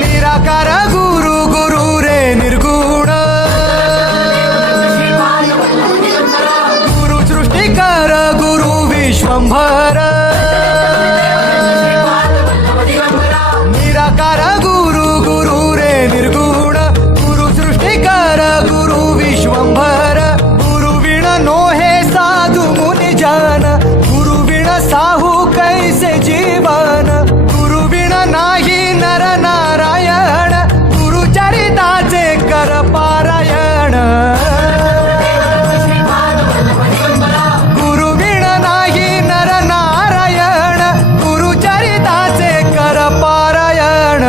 निराकार गुरु गुरु रे निर्गुण गुरु सृष्टिकर गुरु विश्वंभर निराकार गुरु गुरु रे निर्गुण गुरु सृष्टिकर गुरु विश्वंभर गुरु विण नोहे साधु मुनि जन गुरु विण साहू कैसे जीवन गुरु विण नाही नर नारायण गुरु चरिताचे कर पारायण गुरु विण नाही नर नारायण गुरु चरिताचे कर पारायण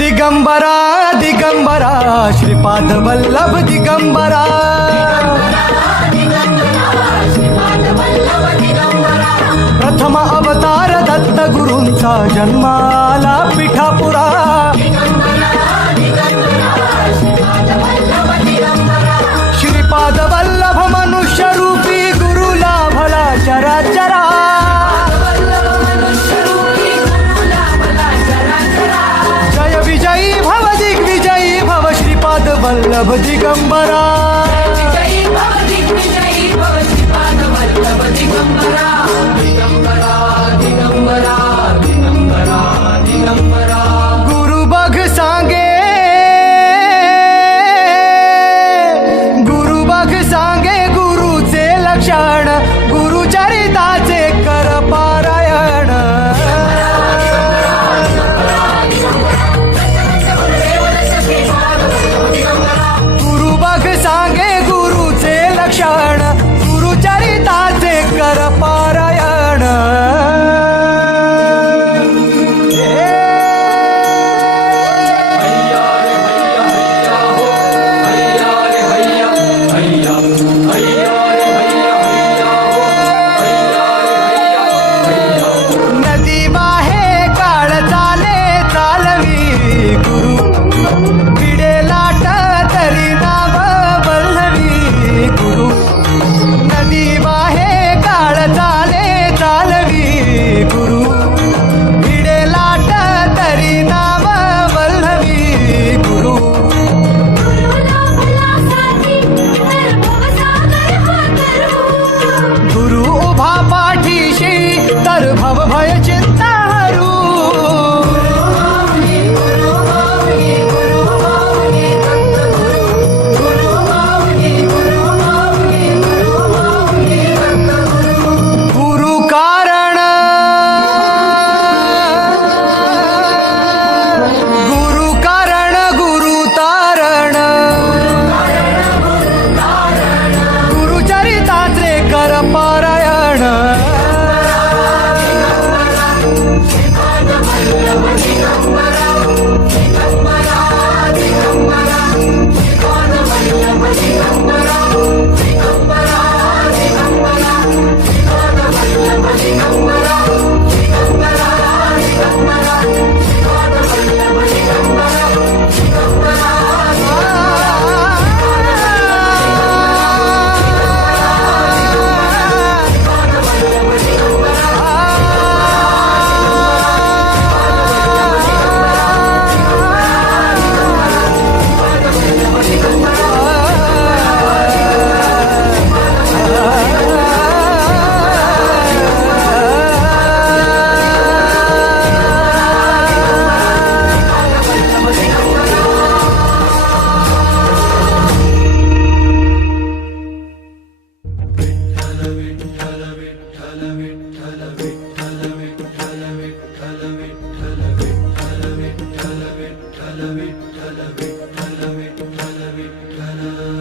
दिगंबरा दिगंबरा श्रीपाद वल्लभ दिगंबरा प्रथम अवतार दत्त गुरूंचा जन्माला पिठापुरा श्रीपाद वल्लभ मनुष्य रूपी गुरु लाभला चराचरा जय विजयी भव दिग्विजयी भव श्रीपाद वल्लभ दिगंबरा गुरु बघ सांगे गुरु बघ सांगे गुरुचे लक्षण गुरु चरिताचे कर पारायण गुरु बघ सांगे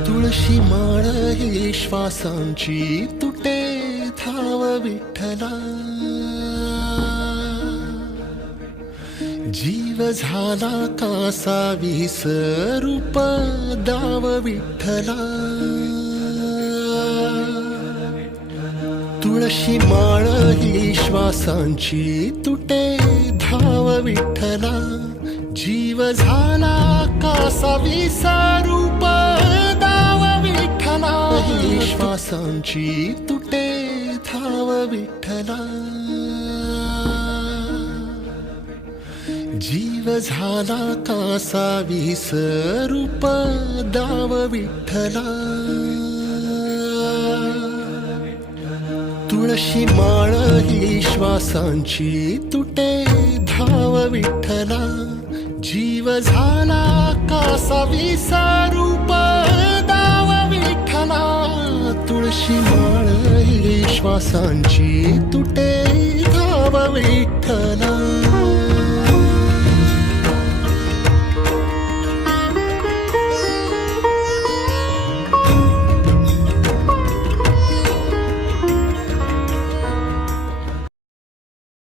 तुळशी माळ ही श्वासांची तुटे धाव विठ्ठला, जीव झाला कासा विसरूप दाव विठ्ठला. तुळशी माळ ही श्वासांची तुटे धाव विठ्ठला, जीव झाला कासा विसरूप दाव विठ्ठला. ही श्वासांची तुटे धाव विठ्ठला, जीव झाला कासा विसरूप दाव विठ्ठला. तुळशी माळ ही श्वासांची तुटे धाव विठ्ठला, जीव झाला कासा विसरूप दाव विठ्ठला. तुळशी माळ ही श्वासांची तुटे धाव विठ्ठला.